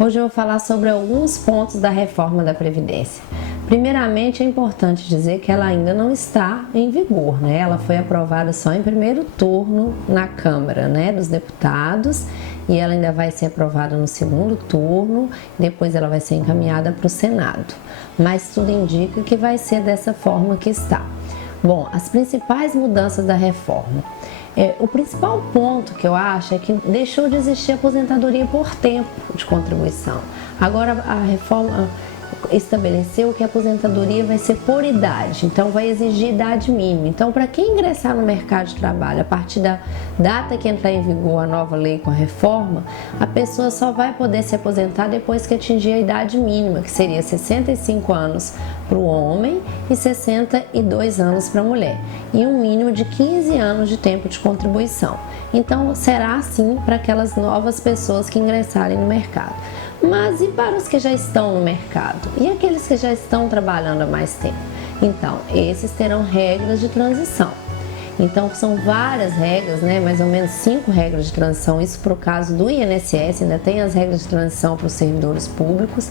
Hoje eu vou falar sobre alguns pontos da reforma da Previdência. Primeiramente, é importante dizer que ela ainda não está em vigor, né? Ela foi aprovada só em primeiro turno na Câmara, né, dos Deputados, e ela ainda vai ser aprovada no segundo turno, depois ela vai ser encaminhada para o Senado. Mas tudo indica que vai ser dessa forma que está. Bom, as principais mudanças da reforma. O principal ponto que eu acho é que deixou de existir aposentadoria por tempo de contribuição. Agora a reforma estabeleceu que a aposentadoria vai ser por idade, então vai exigir idade mínima. Então, para quem ingressar no mercado de trabalho a partir da data que entrar em vigor a nova lei com a reforma, a pessoa só vai poder se aposentar depois que atingir a idade mínima, que seria 65 anos para o homem e 62 anos para a mulher, e um mínimo de 15 anos de tempo de contribuição. Então, será assim para aquelas novas pessoas que ingressarem no mercado. Mas e para os que já estão no mercado? E aqueles que já estão trabalhando há mais tempo? Então, esses terão regras de transição. Então, são várias regras, né? Mais ou menos 5 regras de transição. Isso para o caso do INSS, ainda tem as regras de transição para os servidores públicos,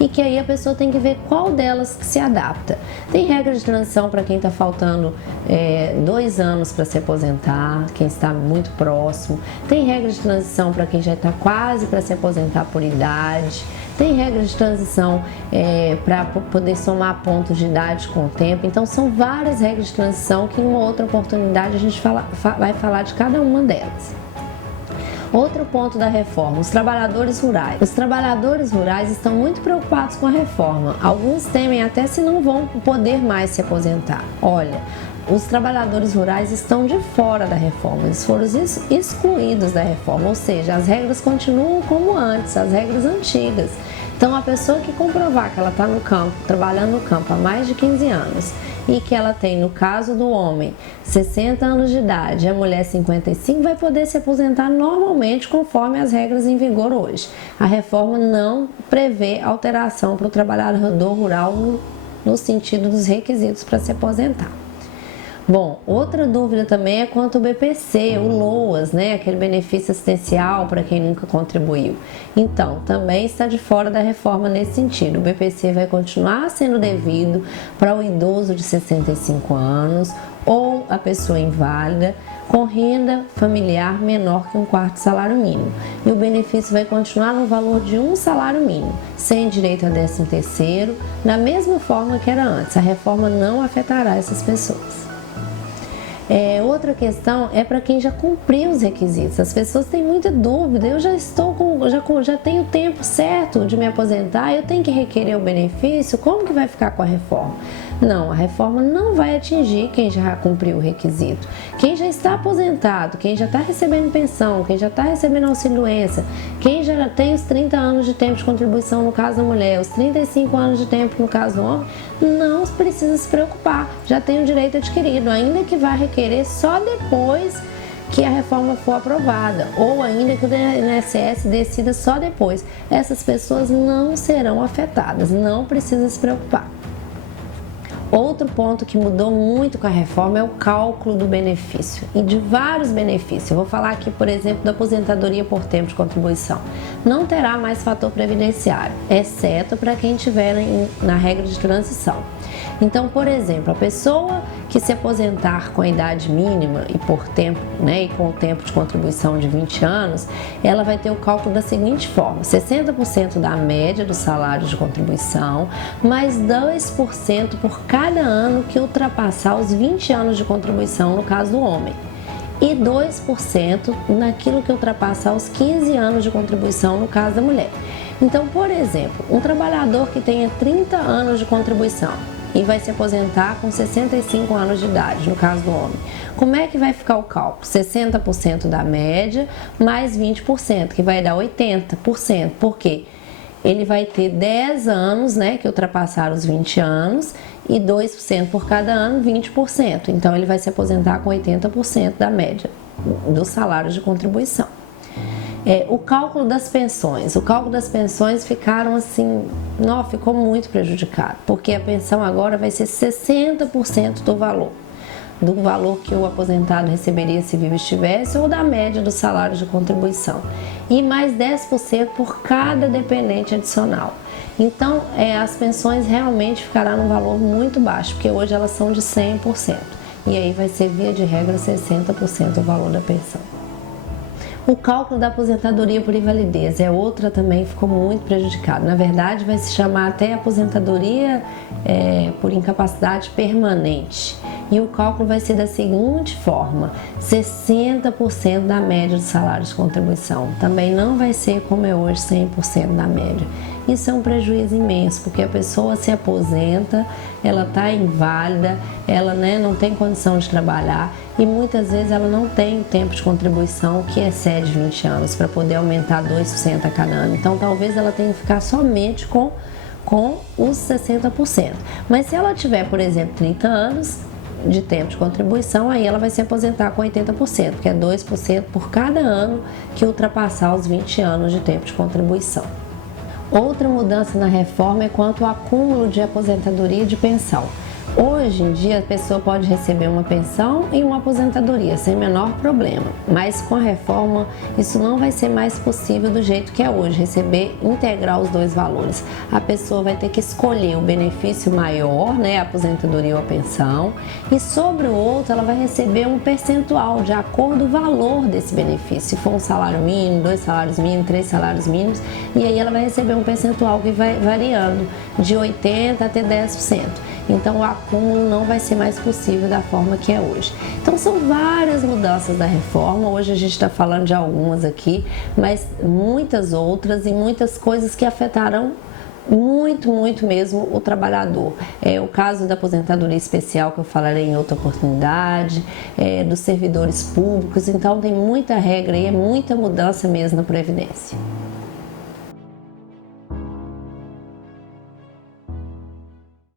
e que aí a pessoa tem que ver qual delas que se adapta. Tem regra de transição para quem está faltando 2 anos para se aposentar, quem está muito próximo. Tem regra de transição para quem já está quase para se aposentar por idade. Tem regra de transição para poder somar pontos de idade com o tempo. Então, são várias regras de transição que em uma outra oportunidade a gente vai falar de cada uma delas. Outro ponto da reforma, os trabalhadores rurais. Os trabalhadores rurais estão muito preocupados com a reforma. Alguns temem até se não vão poder mais se aposentar. Olha, os trabalhadores rurais estão de fora da reforma, eles foram excluídos da reforma, ou seja, as regras continuam como antes, as regras antigas. Então, a pessoa que comprovar que ela está no campo, trabalhando no campo há mais de 15 anos, e que ela tem, no caso do homem, 60 anos de idade e a mulher 55, vai poder se aposentar normalmente conforme as regras em vigor hoje. A reforma não prevê alteração para o trabalhador rural no sentido dos requisitos para se aposentar. Bom, outra dúvida também é quanto ao BPC, o LOAS, né? Aquele benefício assistencial para quem nunca contribuiu. Então, também está de fora da reforma nesse sentido. O BPC vai continuar sendo devido para o idoso de 65 anos ou a pessoa inválida com renda familiar menor que 1/4 salário mínimo. E o benefício vai continuar no valor de 1 salário mínimo, sem direito a 13º, da mesma forma que era antes. A reforma não afetará essas pessoas. Outra questão é para quem já cumpriu os requisitos. As pessoas têm muita dúvida. Eu já tenho tempo certo de me aposentar, eu tenho que requerer o benefício. Como que vai ficar com a reforma? Não, a reforma não vai atingir quem já cumpriu o requisito. Quem já está aposentado, quem já está recebendo pensão, quem já está recebendo auxílio-doença, quem já tem os 30 anos de tempo de contribuição no caso da mulher, os 35 anos de tempo no caso do homem, não precisa se preocupar, já tem o direito adquirido, ainda que vá requerer só depois que a reforma for aprovada, ou ainda que o INSS decida só depois. Essas pessoas não serão afetadas, não precisa se preocupar. Outro ponto que mudou muito com a reforma é o cálculo do benefício e de vários benefícios. Eu vou falar aqui, por exemplo, da aposentadoria por tempo de contribuição. Não terá mais fator previdenciário, exceto para quem estiver na regra de transição. Então, por exemplo, a pessoa que se aposentar com a idade mínima e por tempo, né, e com o tempo de contribuição de 20 anos, ela vai ter o cálculo da seguinte forma: 60% da média do salário de contribuição, mais 2% por cada ano que ultrapassar os 20 anos de contribuição no caso do homem, e 2% naquilo que ultrapassar os 15 anos de contribuição no caso da mulher. Então, por exemplo, um trabalhador que tenha 30 anos de contribuição e vai se aposentar com 65 anos de idade, no caso do homem. Como é que vai ficar o cálculo? 60% da média mais 20%, que vai dar 80%. Por quê? Ele vai ter 10 anos, né, que ultrapassaram os 20 anos, e 2% por cada ano, 20%. Então, ele vai se aposentar com 80% da média do salário de contribuição. O cálculo das pensões. O cálculo das pensões ficaram assim, ficou muito prejudicado, porque a pensão agora vai ser 60% do valor que o aposentado receberia se vivo estivesse, ou da média do salário de contribuição. e mais 10% por cada dependente adicional. Então, as pensões realmente ficarão num valor muito baixo, porque hoje elas são de 100%. E aí vai ser, via de regra, 60% o valor da pensão. O cálculo da aposentadoria por invalidez é outra também que ficou muito prejudicada. Na verdade, vai se chamar até aposentadoria por incapacidade permanente. E o cálculo vai ser da seguinte forma: 60% da média do salário de contribuição. Também não vai ser como é hoje, 100% da média. Isso é um prejuízo imenso, porque a pessoa se aposenta, ela está inválida, ela não tem condição de trabalhar e muitas vezes ela não tem tempo de contribuição que excede 20 anos para poder aumentar 2% a cada ano. Então talvez ela tenha que ficar somente com os 60%. Mas se ela tiver, por exemplo, 30 anos de tempo de contribuição, aí ela vai se aposentar com 80%, que é 2% por cada ano que ultrapassar os 20 anos de tempo de contribuição. Outra mudança na reforma é quanto ao acúmulo de aposentadoria e de pensão. Hoje em dia a pessoa pode receber uma pensão e uma aposentadoria sem menor problema, mas com a reforma isso não vai ser mais possível do jeito que é hoje, receber integral os dois valores. A pessoa vai ter que escolher o benefício maior, a aposentadoria ou a pensão, e sobre o outro ela vai receber um percentual de acordo com o valor desse benefício. Se for um salário mínimo, 2 salários mínimos, 3 salários mínimos, e aí ela vai receber um percentual que vai variando de 80% até 10%. Então o acúmulo não vai ser mais possível da forma que é hoje. Então são várias mudanças da reforma, hoje a gente está falando de algumas aqui, mas muitas outras e muitas coisas que afetarão muito, muito mesmo o trabalhador. O caso da aposentadoria especial que eu falarei em outra oportunidade, dos servidores públicos, então tem muita regra e muita mudança mesmo na Previdência.